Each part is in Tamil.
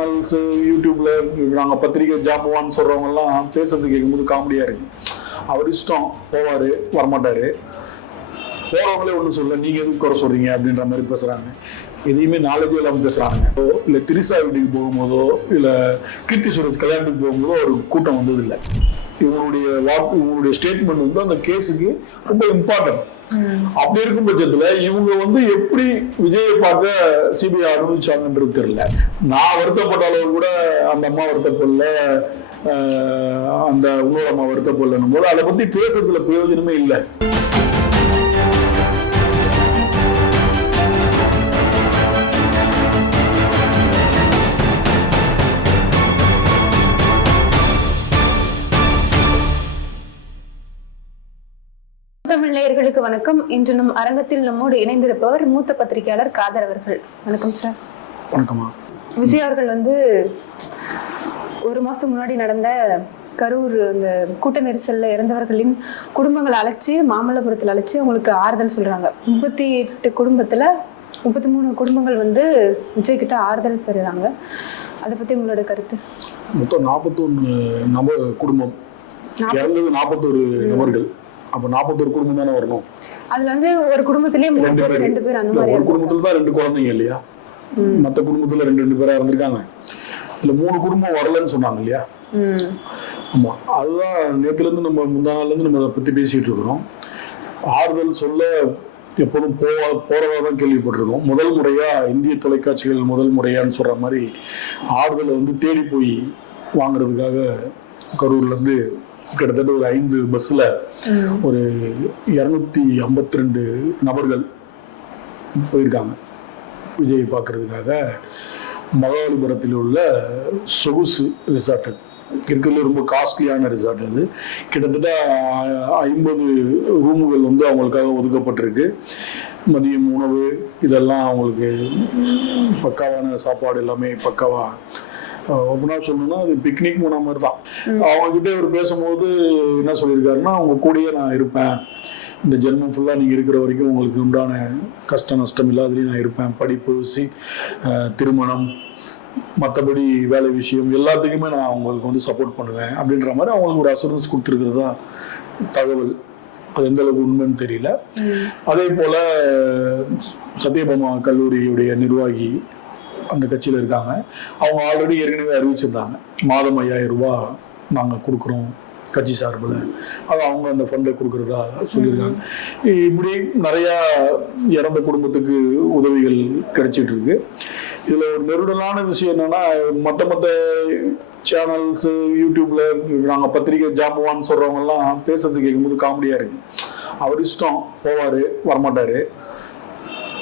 சேனல்ஸ் யூடியூப்ல நாங்க பத்திரிகை ஜாம்பவான்னு சொல்றவங்க எல்லாம் பேசுறது கேட்கும்போது காமெடியா இருக்கு. அவர் இஷ்டம், போவாரு வரமாட்டாரு, போறவங்களே ஒன்றும் சொல்ல, நீங்க எதுக்கு குறை சொல்றீங்க அப்படின்ற மாதிரி பேசுறாங்க. எதையுமே நாலேஜே இல்லாமல் பேசுறாங்க. இல்ல திரிசா வீட்டுக்கு போகும்போதோ இல்ல கீர்த்தி சுரேஷ் கல்யாணத்துக்கு போகும்போதோ ஒரு கூட்டம் வந்தது இல்லை. இவங்களுடைய ஸ்டேட்மெண்ட் வந்து அந்த கேஸுக்கு ரொம்ப இம்பார்ட்டன்ட். அப்படி இருக்கும் பட்சத்துல இவங்க எப்படி விஜயை பார்க்க சிபிஐ அனுபவிச்சாங்கன்றது தெரியல. நான் வருத்தப்பட்ட அளவு கூட அந்த அம்மா வருத்தப்படல, அந்த இன்னொரு அம்மா வருத்தப்படலன்னும் போது அதை பத்தி பேசுறதுல பிரயோஜனமே இல்லை. தமிழ் நேயர்களுக்கு வணக்கம். இன்று நம் அரங்கத்தில் நம்மோடு இணைந்திருப்பவர் மூத்த பத்திரிகையாளர் காதர் அவர்கள். வணக்கம் சார். வணக்கம்மா. விஜய் அவர்கள் ஒரு மாசத்துக்கு முன்னாடி நடந்த கரூர் அந்த கூட்ட நெரிசல்ல இறந்தவர்களின் குடும்பங்களை அழைச்சி மாமல்லபுரத்தில் அழைச்சி அவங்களுக்கு ஆறுதல் சொல்றாங்க. 38 குடும்பத்துல 33 குடும்பங்கள் விஜய் கிட்ட ஆறுதல் பெறுறாங்க. அதை பத்தி உங்களோட கருத்து? மொத்தம் 41 குடும்பம் இறந்தது, 41 நபர்கள். அப்ப 41 குடும்பம் தானே வரணும். அதுல ஒரு குடும்பத்திலேயே 2 பேர் அந்த மாதிரி. ஒரு குடும்பத்துல தான் 2 குழந்தைங்க இல்லையா? மத்த குடும்பத்துல 2 பேரா இருந்திருக்காங்க. இதுல 3 குடும்பம் வரலன்னு சொன்னாங்க இல்லையா? ஆமா, அதுதான் நேத்துல இருந்து நம்ம முந்தா நாள்ல இருந்து நம்ம அதை பத்தி பேசிட்டு இருக்கிறோம். ஆறுதல் சொல்ல எப்போதும் போறதா தான் கேள்விப்பட்டிருக்கோம். முதல் முறையா இந்திய தொலைக்காட்சிகள் முதல் முறையான்னு சொல்ற மாதிரி ஆறுதலை தேடி போய் வாங்குறதுக்காக கரூர்ல இருந்து கிட்டத்தட்ட ஒரு 5 பஸ்ல ஒரு 252 நபர்கள் போயிருக்காங்க விஜய் பார்க்கறதுக்காக. மகாபலிபுரத்தில் உள்ள சொகுசு ரிசார்ட், அது இருக்கிறதுல ரொம்ப காஸ்ட்லியான ரிசார்ட். அது கிட்டத்தட்ட 50 ரூமுகள் அவங்களுக்காக ஒதுக்கப்பட்டிருக்கு. மதியம் உணவு இதெல்லாம் அவங்களுக்கு பக்காவான சாப்பாடு, எல்லாமே பக்காவா. அப்படின்னா சொல்லணும்னா அது பிக்னிக் போன மாதிரி தான். அவங்க கிட்ட இவர் பேசும்போது என்ன சொல்லியிருக்காருன்னா, அவங்க கூடயே நான் இருப்பேன், இந்த ஜென்மம் ஃபுல்லா நீங்க இருக்கிற வரைக்கும் உங்களுக்கு உண்டான கஷ்ட நஷ்டம் இல்லாததையும் நான் இருப்பேன், படிப்பு, திருமணம், மற்றபடி வேலை விஷயம் எல்லாத்துக்குமே நான் அவங்களுக்கு சப்போர்ட் பண்ணுவேன் அப்படின்ற மாதிரி அவங்களுக்கு ஒரு அசூரன்ஸ் கொடுத்துருக்கிறது தான் தகவல். அது எந்த அளவுக்கு உண்மைன்னு தெரியல. அதே போல சத்யபாமா கல்லூரியுடைய நிர்வாகி அந்த கட்சியில இருக்காங்க. அவங்க ஆல்ரெடி ஏற்கனவே அறிவிச்சிருந்தாங்க, மாதம் 5000 ரூபாய் நாங்க கொடுக்குறோம் கட்சி சார்பில். அது அவங்க அந்த ஃபண்டை கொடுக்கறதா சொல்லியிருக்காங்க. இப்படி நிறைய இறந்த குடும்பத்துக்கு உதவிகள் கிடைச்சிட்டு இருக்கு. இதுல ஒரு நெருடலான விஷயம் என்னன்னா, மற்ற சேனல்ஸ் யூடியூப்ல நாங்க பத்திரிகை ஜாம்பவான்னு சொல்றவங்க எல்லாம் பேசுறது கேட்கும்போது காமெடியா இருக்கு. அவர் இஷ்டம், போவாரு வரமாட்டாரு,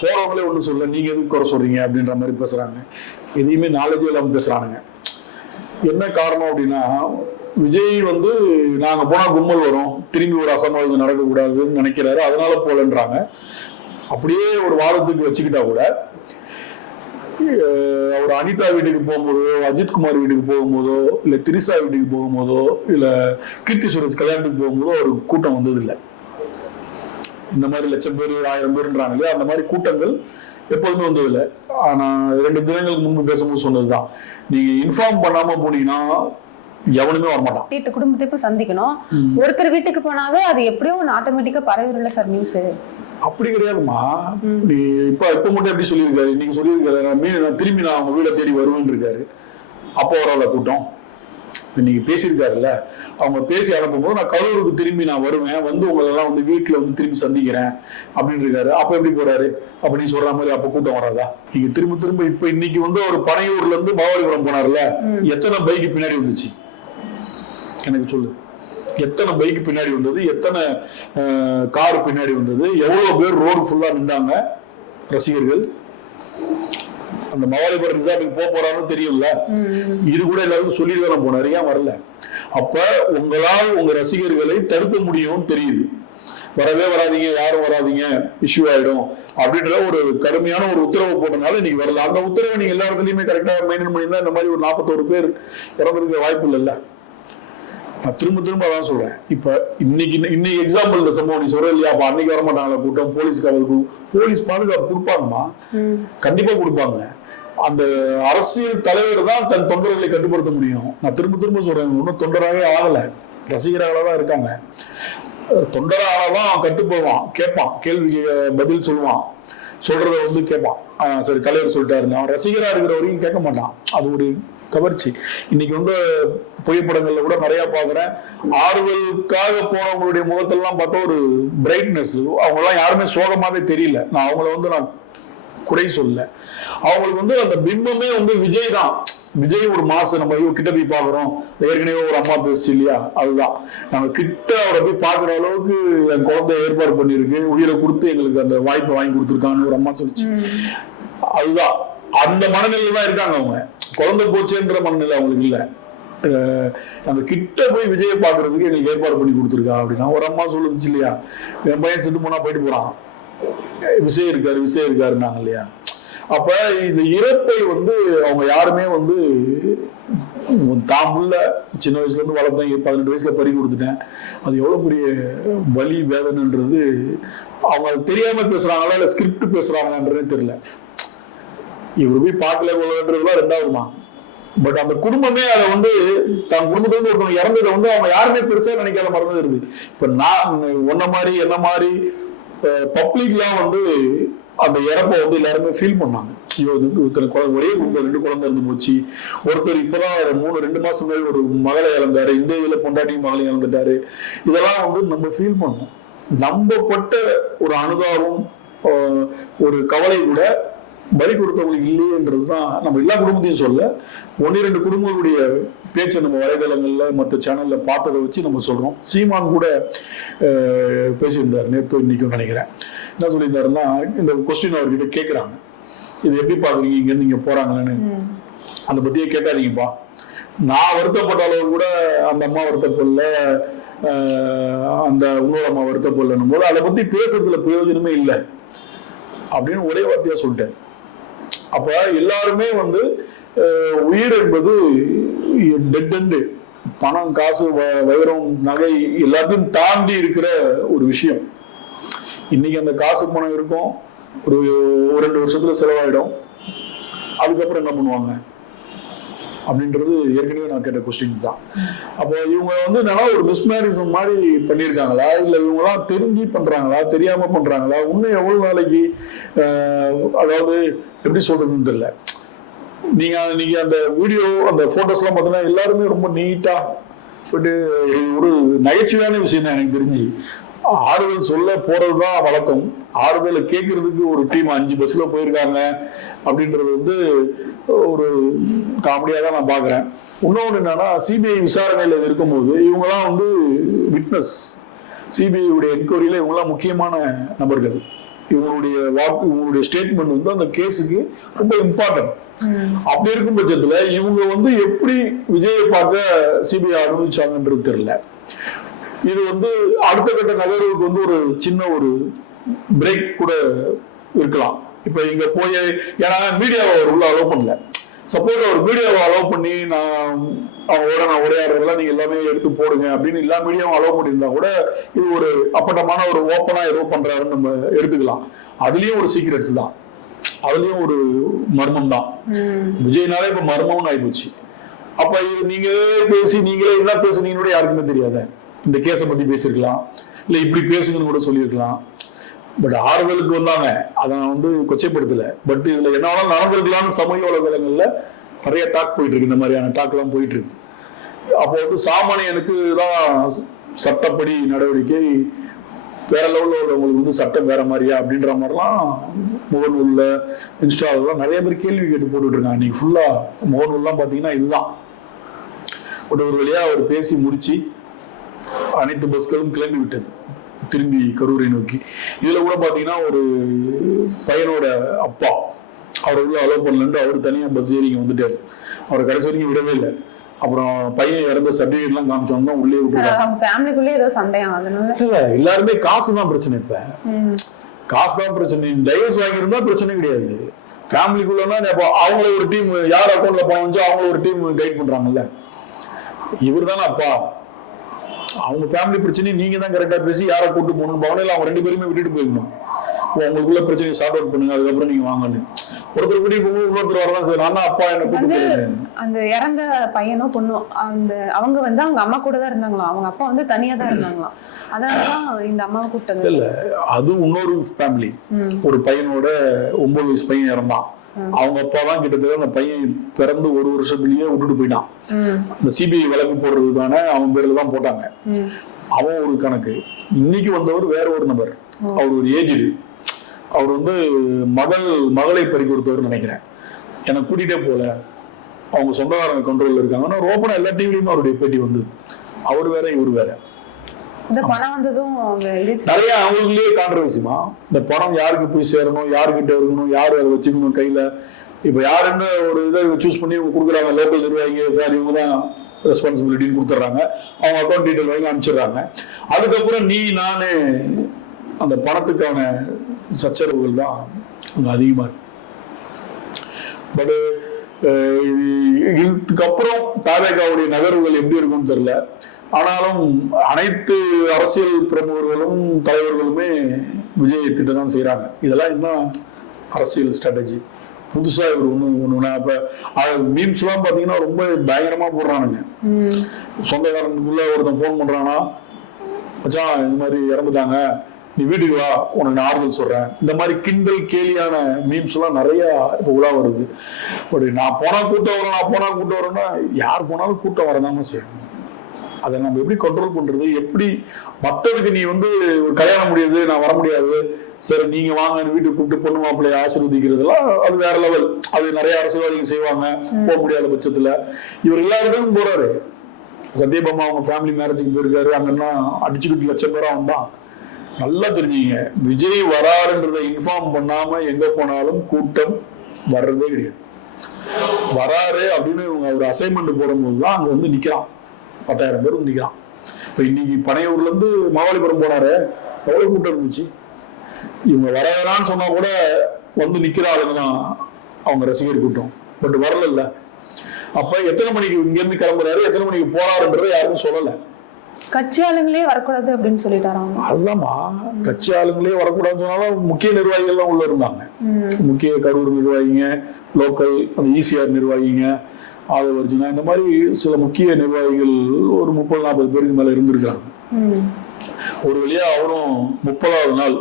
போறவங்களே ஒன்றும் சொல்ல, நீங்க எதுக்கு குறை சொல்றீங்க அப்படின்ற மாதிரி பேசுறாங்க. எதையுமே நாலேஜே இல்லாமல் பேசுறானுங்க. என்ன காரணம் அப்படின்னா, விஜய் நாங்க போனா கும்பல் வரும், திரும்பி ஒரு அசம்பாவிதம் நடக்கக்கூடாதுன்னு நினைக்கிறாரு, அதனால போலன்றாங்க. அப்படியே ஒரு வாதத்துக்கு வச்சுக்கிட்டா கூட அவர் அனிதா வீட்டுக்கு போகும்போதோ, அஜித்குமார் வீட்டுக்கு போகும்போதோ, இல்ல திரிசா வீட்டுக்கு போகும்போதோ, இல்ல கீர்த்தி சுரேஷ் கல்யாணத்துக்கு போகும்போதோ ஒரு கூட்டம் வந்தது இல்லை. இந்த மாதிரி 1,00,000 பேர் 1000 பேருன்றாங்க இல்லையா, அந்த மாதிரி கூட்டங்கள் எப்போதுமே வந்ததில்லை. ஆனா 2 தினங்களுக்கு முன்பு பேசும்போது சொன்னதுதான், நீங்க இன்ஃபார்ம் பண்ணாம போனீங்கன்னா எவனுமே வரமாட்டான். 8 குடும்பத்தை இப்ப சந்திக்கணும், ஒருத்தர் வீட்டுக்கு போனாவே அது எப்படியோ ஆட்டோமேட்டிக்கா பரவிடல சார் நியூஸ். அப்படி கிடையாதுமா. நீ இப்ப மட்டும் எப்படி சொல்லியிருக்காரு, நீங்க சொல்லியிருக்காரு திரும்பி நான் அவங்க வீட தேடி வருவேன்னு இருக்காரு. அப்போ வரல கூட்டம் இன்னைக்கு பேசியிருக்காருல்ல, அவங்க பேசி அனுப்பும்போது நான் கரூருக்கு திரும்பி நான் வருவேன், உங்களெல்லாம் வீட்டுல திரும்பி சந்திக்கிறேன் அப்படின்னு இருக்காரு. அப்ப எப்படி போறாரு அப்படின்னு சொல்ற மாதிரி அப்ப கூட்டம் வராதா? நீங்க திரும்ப இப்ப இன்னைக்கு ஒரு பனையூர்ல இருந்து மாவடிபுரம் போனார்ல, எத்தனை பைக்கு பின்னாடி வந்துச்சு எனக்கு சொல்லு. எத்தனை பைக்கு பின்னாடி வந்தது, எத்தனை கார் பின்னாடி வந்தது, எவ்வளவு பேர் ரோடு ஃபுல்லா நின்றாங்க ரசிகர்கள். அந்த மகாபலிபுரம் ரிசார்ட்டுக்கு போறான்னு தெரியும்ல, இது கூட எல்லாருக்கும் சொல்லிட்டு தான் போனாரு, ஏன் வரல? அப்ப உங்களால் உங்க ரசிகர்களை தடுக்க முடியும் தெரியுது. வரவே வராதிங்க, யாரும் வராதிங்க, இஷ்யூ ஆயிடும் அப்படின்ற ஒரு கடுமையான ஒரு உத்தரவு போட்டனால இன்னைக்கு வரல. அந்த உத்தரவை நீங்க எல்லா இடத்துலயுமே கரெக்டா மெயின்டைன் பண்ணியிருந்தா இந்த மாதிரி ஒரு 41 பேர் இறந்திருக்க வாய்ப்பு இல்லைல்ல. நான் திரும்ப அதான் சொல்றேன். இப்ப இன்னைக்கு எக்ஸாம்பிள் இந்த சம்பவம் நீ சொல்ற இல்லையா, அப்ப அன்னைக்கு வரமாட்டாங்களா கூட்டம், போலீஸ் பாதுகாப்பு கொடுப்பாங்கம்மா, கண்டிப்பா கொடுப்பாங்க. அந்த அரசியல் தலைவர் தான் தன் தொண்டர்களை கட்டுப்படுத்த முடியும். நான் திரும்ப திரும்ப சொல்றேன், இன்னும் தொண்டராகவே ஆகல, ரசிகராக தான் இருக்காங்க. தொண்டராகதான் கட்டுப்படுவான், கேட்பான், கேள்வி பதில் சொல்லுவான், சொல்றத வந்து கேட்பான். சரி தலைவர் சொல்லிட்டாரு, அவன் ரசிகரா இருக்கிற வரைக்கும் கேட்க மாட்டான். அது ஒரு கவர்ச்சி. இன்னைக்கு வந்து புகைப்படங்கள்ல கூட நிறைய பாக்குறேன், ஆறுதலுக்காக போனவங்களுடைய முகத்தெல்லாம் பார்த்தா ஒரு பிரைட்னஸ். அவங்க எல்லாம் யாருமே சோகமாவே தெரியல. நான் அவங்கள வந்து நான் குறை சொல்ல, அவங்களுக்கு வந்து அந்த பிம்பமே வந்து விஜய் தான். விஜய் ஒரு மாசம் நம்ம கிட்ட போய் பாக்குறோம், ஏற்கனவே ஒரு அம்மா பேசுச்சு இல்லையா, அதுதான் நம்ம கிட்ட அவரை போய் பாக்குற அளவுக்கு என் குழந்தை ஏற்பாடு பண்ணிருக்கு, உயிரை கொடுத்து எங்களுக்கு அந்த வாய்ப்பை வாங்கி கொடுத்துருக்கான்னு ஒரு அம்மா சொல்லிச்சு. அதுதான் அந்த மனநிலையில தான் இருக்காங்க அவங்க. குழந்தை போச்சுன்ற மனநிலை அவங்களுக்கு இல்ல. அந்த கிட்ட போய் விஜயை பாக்குறதுக்கு எங்களுக்கு ஏற்பாடு பண்ணி கொடுத்துருக்கா அப்படின்னா ஒரு அம்மா சொல்லுச்சு இல்லையா, என் பையன் செத்து போனா போயிட்டு போறான், விஜய் இருக்காருன்னாங்க இல்லையா. அப்ப இந்த இறப்பை வந்து அவங்க யாருமே வந்து தான் புள்ள சின்ன வயசுல இருந்து வளர்த்தேன், 18 வயசுல பறி கொடுத்துட்டேன், அது எவ்வளவு பெரிய வலி வேதனைன்றது அவங்க அது தெரியாம பேசுறாங்களா இல்ல ஸ்கிரிப்ட் பேசுறாங்கன்றதே தெரியல. இவரு போய் பார்க்கல கொள்ளன்றதுலாம் ரெண்டாவதுமா. பட் அந்த குடும்பமே அதை வந்து தன் குடும்பத்துல இருந்து ஒருத்தவங்க இறந்ததை வந்து அவங்க யாருமே பெருசா நினைக்காத மாதிரி இருக்கு. இப்ப நான் ஒன்ன மாதிரி என்ன மாதிரி பப்ளிக்லாம் வந்து அந்த இறப்பை வந்து எல்லாருமே ஃபீல் பண்ணாங்க. ஒரே 2 குழந்தை இருந்து போச்சு, ஒருத்தர் இப்பதான் 2 மாசம் மேல் ஒரு மகளை இழந்தாரு, இந்த இதுல பொண்டாட்டியும் மகளையும் இழந்துட்டாரு. இதெல்லாம் வந்து நம்ம ஃபீல் பண்ணோம். நம்பப்பட்ட ஒரு அனுதாபம், ஒரு கவலை கூட பலி கொடுத்தவங்களுக்கு இல்லையன்றதுதான். நம்ம எல்லா குடும்பத்தையும் சொல்ல, 1-2 குடும்பங்களுடைய பேச்சை நம்ம வலைதளங்கள்ல மற்ற சேனல்ல பார்த்ததை வச்சு நம்ம சொல்றோம். சீமான் கூட பேசியிருந்தார் நேற்று இன்னைக்கும் நினைக்கிறேன். என்ன சொல்லியிருந்தாருன்னா, இந்த கொஸ்டின் அவர்கிட்ட கேட்கிறாங்க, இது எப்படி பாக்குறீங்க, இங்க இருந்து இங்க போறாங்கன்னு, அதை பத்தியே கேட்காதீங்கப்பா, நான் வருத்தப்பட்ட அளவு கூட அந்த அம்மா வருத்தப்படல, அந்த இன்னொரு அம்மா வருத்தப்படலன்னும் போது அதை பத்தி பேசுறதுல பிரயோஜனமே இல்லை அப்படின்னு ஒரே வார்த்தையா சொல்லிட்டேன். அப்ப எல்லாருமே வந்து உயிர் என்பது டெட் எண்டு, பணம் காசு வைரம் நகை எல்லாத்தையும் தாண்டி இருக்கிற ஒரு விஷயம். இன்னைக்கு அந்த காசு பணம் இருக்கும், ஒரு 2 வருஷத்துல செலவாயிடும், அதுக்கப்புறம் என்ன பண்ணுவாங்க அப்படின்றது ஏற்கனவே நான் கேட்ட கொஸ்டின்ஸ் தான். அப்போ இவங்க வந்து என்னன்னா ஒரு மிஸ்மேரிசம் மாதிரி பண்ணியிருக்காங்களா, இல்ல இவங்கலாம் தெரிஞ்சு பண்றாங்களா, தெரியாம பண்றாங்களா, இன்னும் எவ்வளவு நாளைக்கு அதாவது எப்படி சொல்றதுன்னு தெரியல. நீங்க அந்த வீடியோ அந்த போட்டோஸ் எல்லாம் பார்த்தீங்கன்னா எல்லாருமே ரொம்ப நீட்டா போயிட்டு ஒரு நகைச்சுவையான விஷயம் தான் எனக்கு தெரிஞ்சு. ஆறுதல் சொல்ல போறதுதான் வழக்கம், ஆறுதலை கேட்கறதுக்கு ஒரு டீம் 5 பஸ்ல போயிருக்காங்க அப்படின்றது வந்து ஒரு காமெடியா தான் நான் பாக்குறேன். இன்னொன்னு என்னன்னா, சிபிஐ விசாரணையில இருக்கும்போது இவங்கெல்லாம் வந்து விட்னஸ், சிபிஐ உடைய என்கொயரியில இவங்கெல்லாம் முக்கியமான நபர்கள். இவங்களுடைய ஸ்டேட்மெண்ட் வந்து அந்த கேஸுக்கு ரொம்ப இம்பார்ட்டன்ட். அப்படி இருக்கும் பட்சத்துல இவங்க வந்து எப்படி விஜயை பார்க்க சிபிஐ அனுபவிச்சாங்கன்றது தெரியல. இது வந்து அடுத்த கட்ட நகர்வுக்கு வந்து ஒரு சின்ன ஒரு பிரேக் கூட இருக்கலாம். இப்ப இங்க போய் ஏன்னா மீடியாவை அவர் உள்ள அலோவ் பண்ணல. சப்போஸ் அவர் மீடியாவை அலோவ் பண்ணி நான் உரையாடுறதெல்லாம் நீங்க எல்லாமே எடுத்து போடுங்க அப்படின்னு எல்லா மீடியாவும் அலோவ் பண்ணியிருந்தா கூட இது ஒரு அப்பட்டமான ஒரு ஓப்பனா ஏதோ பண்றாருன்னு நம்ம எடுத்துக்கலாம். அதுலயும் ஒரு சீக்ரெட்ஸ் தான், அதுலயும் ஒரு மர்மம் தான். விஜய்னாலே இப்ப மர்மம்னு ஆயிப்போச்சு. அப்ப இது நீங்க பேசி நீங்களே என்ன பேசுனீங்கன்னு யாருக்குமே தெரியாத, இந்த கேஸை பத்தி பேசிருக்கலாம், இல்ல இப்படி பேசுங்கன்னு கூட சொல்லியிருக்கலாம். பட் ஆறுதலுக்கு வந்தாங்க, அதை நான் வந்து கொச்சைப்படுத்தல. பட் இதுல என்ன வேணாலும் நடந்திருக்கலாம்னு சமூக வலைதளங்கள்ல நிறைய டாக் போயிட்டு இருக்கு, இந்த மாதிரியான டாக் எல்லாம் போயிட்டு இருக்கு. அப்போ வந்து சாமானியனுக்கு தான் சட்டப்படி நடவடிக்கை, வேற லெவலில் உள்ளவங்களுக்கு வந்து சட்டம் வேற மாதிரியா அப்படின்ற மாதிரிலாம் முகநூல்ல இன்ஸ்டாலாம் நிறைய பேர் கேள்வி கேட்டு போட்டுட்டு இருக்காங்க. இன்னைக்கு ஃபுல்லா முகநூல்லாம் பாத்தீங்கன்னா இதுதான். ஒரு வழியா அவர் பேசி முடிச்சு அனைத்து பஸ்களும் கிளம்பி விட்டது திரும்பி கரூரை நோக்கி. இதுல கூட பாத்தீங்கன்னா ஒரு பையனோட அப்பா அவரை உள்ள அலோவ் பண்ணலன்ட்டு அவர் தனியா பஸ் ஏறி வந்துட்டாரு. அவரை கடைசி வரைக்கும் விடவே இல்லை. அப்புறம் பையன் இறந்த சர்டிபிகேட் எல்லாம் காமிச்சோம்னா உள்ளே இல்ல, எல்லாருமே காசு தான் பிரச்சனை. இப்ப காசு தான் பிரச்சனை. டைவர்ஸ் வாங்கியிருந்தா பிரச்சனை கிடையாது. ஃபேமிலிக்குள்ளனா அவங்கள ஒரு டீம், யார் அக்கௌண்ட்ல பணம் வச்சோ அவங்கள ஒரு டீம் கைட் பண்றாங்கல்ல. இவர் தானே அப்பா, அவங்க ஃபேமிலி பிரச்சனையை நீங்க தான் கரெக்டா பேசி யாரை கூட்டு போகணும் பவனில் அவங்க 2 பேருமே விட்டுட்டு போயிருக்கணும். உங்களுக்குள்ள பிரச்சனையை சார்ட் அவுட் பண்ணுங்க, அதுக்கப்புறம் நீங்க வாங்கன்னு. ஒருத்தர் கூட்டி போகும்போது இன்னொருத்தர் வரதான் சார் நான் அப்பா என்ன கூட்டு அந்த இறந்த பையனும் பொண்ணும் அவங்க வந்து அவங்க அம்மா கூட தான் இருந்தாங்களாம், அவங்க அப்பா வந்து தனியா தான் இருந்தாங்களாம். அதனாலதான் இந்த அம்மாவை கூப்பிட்டது. இல்ல அது இன்னொரு ஃபேமிலி. ஒரு பையனோட 9 வயசு பையன் இறந்தான். அவங்க அப்பா தான் கிட்டத்தட்ட அந்த பையன் பிறந்து 1 வருஷத்துலயே விட்டுட்டு போயிட்டான். இந்த சிபிஐ வழக்கு போடுறதுக்கான அவன் பேர்ல தான் போட்டாங்க. அவன் ஒரு கணக்கு. இன்னைக்கு வந்தவர் வேற ஒரு நபர். அவர் ஒரு ஏஜ்டு. அவர் வந்து மகளை பறி கொடுத்தவர் நினைக்கிறேன். எனக்கு கூட்டிகிட்டே போல, அவங்க சொந்தக்காரங்க கண்ட்ரோல்ல இருக்காங்கன்னா ஓப்பனா எல்லா டிவிலையுமே அவருடைய பேட்டி வந்தது. அவர் வேற இவர் வேற. இந்த பணம் வந்ததும் நிறைய அவங்களுக்குள்ளேயே கான்ட்ரவர்சிமா. இந்த பணம் யாருக்கு போய் சேரணும், யாருக்கிட்ட இருக்கணும், யாரு அதை வச்சுக்கணும் கையில. இப்ப யாருன்னு ஒரு இதை சூஸ் பண்ணி கொடுக்குறாங்க, லோக்கல் நிர்வாகி சார் இவங்க தான் ரெஸ்பான்சிபிலிட்டின்னு கொடுத்துட்றாங்க. அவங்க அக்கௌண்ட் டீட்டெயில் வாங்கி அனுப்பிச்சிடுறாங்க. அதுக்கப்புறம் நீ நானு அந்த பணத்துக்கான சச்சரவுகள் தான் அங்கே அதிகமாக இருக்கு. பட் இதுக்கப்புறம் தாவேகாவுடைய நகர்வுகள் எப்படி இருக்கும்னு தெரியல. ஆனாலும் அனைத்து அரசியல் பிரமுகர்களும் தலைவர்களுமே விஜய் திட்ட தான் செய்யறாங்க. இதெல்லாம் என்ன அரசியல் ஸ்ட்ராட்டஜி புதுசா இவர் ஒண்ணு. அப்ப மீம்ஸ் எல்லாம் பாத்தீங்கன்னா ரொம்ப பயங்கரமா போடுறானுங்க. சொந்தக்காரனுக்குள்ள ஒருத்தன் போன் பண்றானா, மச்சான் இந்த மாதிரி இறந்துட்டாங்க, நீ வீட்டுக்கு வா, உனக்கு நான் ஆறுதல் சொல்றேன். இந்த மாதிரி கிண்டல் கேலியான மீம்ஸ் எல்லாம் நிறைய இப்ப உலா வருது. நான் போனா கூட்டம் வரும், நான் போனா கூட்டம் வரும்னா யார் போனாலும் கூட்டம் வரதாம செய்யும். அதை நம்ம எப்படி கண்ட்ரோல் பண்றது? எப்படி மற்றதுக்கு நீ வந்து ஒரு கல்யாணம் முடியாது, நான் வர முடியாது, சரி நீங்க வாங்க வீட்டுக்கு கூப்பிட்டு பொண்ணு மாப்பிள்ளைய ஆசீர்வதிக்கிறதுலாம் அது வேற லெவல். அது நிறைய அரசியல்வாதிகள் செய்வாங்க போக முடியாத பட்சத்துல. இவர் எல்லாருக்கும் போறாரு. சத்யபாமா அவங்க ஃபேமிலி மேரேஜுக்கு போயிருக்காரு. அங்கன்னா அடிச்சுக்கிட்டு லட்சம் பேரா வந்தான். நல்லா தெரிஞ்சுங்க, விஜய் வராருன்றதை இன்ஃபார்ம் பண்ணாம எங்க போனாலும் கூட்டம் வர்றதே கிடையாது. வராரு அப்படின்னு இவங்க ஒரு அசைன்மெண்ட் போடும்போது தான் அங்க வந்து நிக்கிறான். 10,000 பேர் வந்து நிக்கிறான். இப்ப இன்னைக்கு பனையூர்ல இருந்து மகாபலிபுரம் போனாரு, எவ்வளவு கூட்டம் இருந்துச்சு. இவங்க வரான்னு சொன்னா கூட வந்து நிக்கிற ஆளுங்கதான் அவங்க ரசிகர் கூட்டம். பட் வரல. அப்ப எத்தனை மணிக்கு இங்க இருந்து கிளம்புறாரு, எத்தனை மணிக்கு போறாருன்றதை யாருக்கும் சொல்லல. கட்சி ஆளுங்களே வரக்கூடாது அப்படின்னு சொல்லிட்டாராங்க. அதுதான்மா, கட்சி ஆளுங்களே வரக்கூடாதுன்னு சொன்னாலும் முக்கிய நிர்வாகிகள் உள்ள இருந்தாங்க. முக்கிய கரூர் நிர்வாகிங்க, லோக்கல் அந்த ஈசிஆர் நிர்வாகிங்க, ஆதவர்ஜினா, இந்த மாதிரி சில முக்கிய நிர்வாகிகள் ஒரு 30-40 பேருக்கு மேல இருந்திருக்காங்க. ஒரு வழியா அவரும் 30வது நாள்,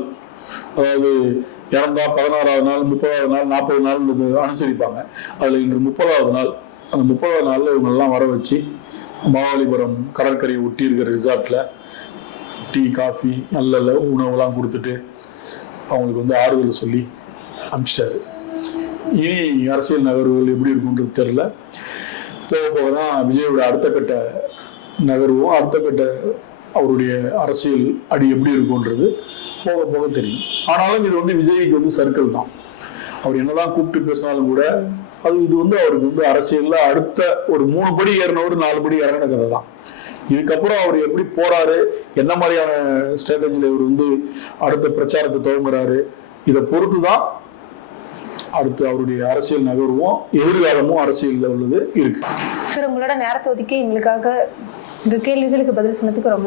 அதாவது இறந்தா 16வது நாள், 30வது நாள், 40 நாள் அனுசரிப்பாங்க. அதுல இன்று 30வது நாள். அந்த 30வது நாள்ல இவங்க எல்லாம் வர வச்சு மகாபலிபுரம் கடற்கரையை ஒட்டி இருக்கிற ரிசார்ட்ல டீ காஃபி நல்ல உணவுலாம் கொடுத்துட்டு அவங்களுக்கு வந்து ஆறுதல் சொல்லி அனுப்பிச்சிட்டாரு. இனி அரசியல் நகர்வுகள் எப்படி இருக்குன்றது தெரியல. போக போக தான் விஜயோட அடுத்த கட்ட நகர்வும் அடுத்த கட்ட அவருடைய அரசியல் அடி எப்படி இருக்குன்றது போக போக தெரியும். ஆனாலும் இது வந்து விஜய்க்கு வந்து சர்க்கிள் தான். அவர் என்னதான் கூப்பிட்டு பேசினாலும் கூட அது இது வந்து அவருக்கு வந்து அரசியல்ல அடுத்த ஒரு 3 படி ஏறினவர் 4 படி இறங்கின கதை தான். இதுக்கப்புறம் அவர் எப்படி போறாரு, என்ன மாதிரியான ஸ்ட்ராட்டஜில இவர் வந்து அடுத்த பிரச்சாரத்தை துவங்குறாரு, இதை பொறுத்து தான் அடுத்து அவருடைய அரசியல் நகர்வும் எதிர்காலமும் அரசியல்ல உள்ளது இருக்கு. சார், உங்களோட நேரத்தை ஒதுக்கி எங்களுக்காக இந்த கேள்விகளுக்கு பதில் சொன்னதுக்கு ரொம்ப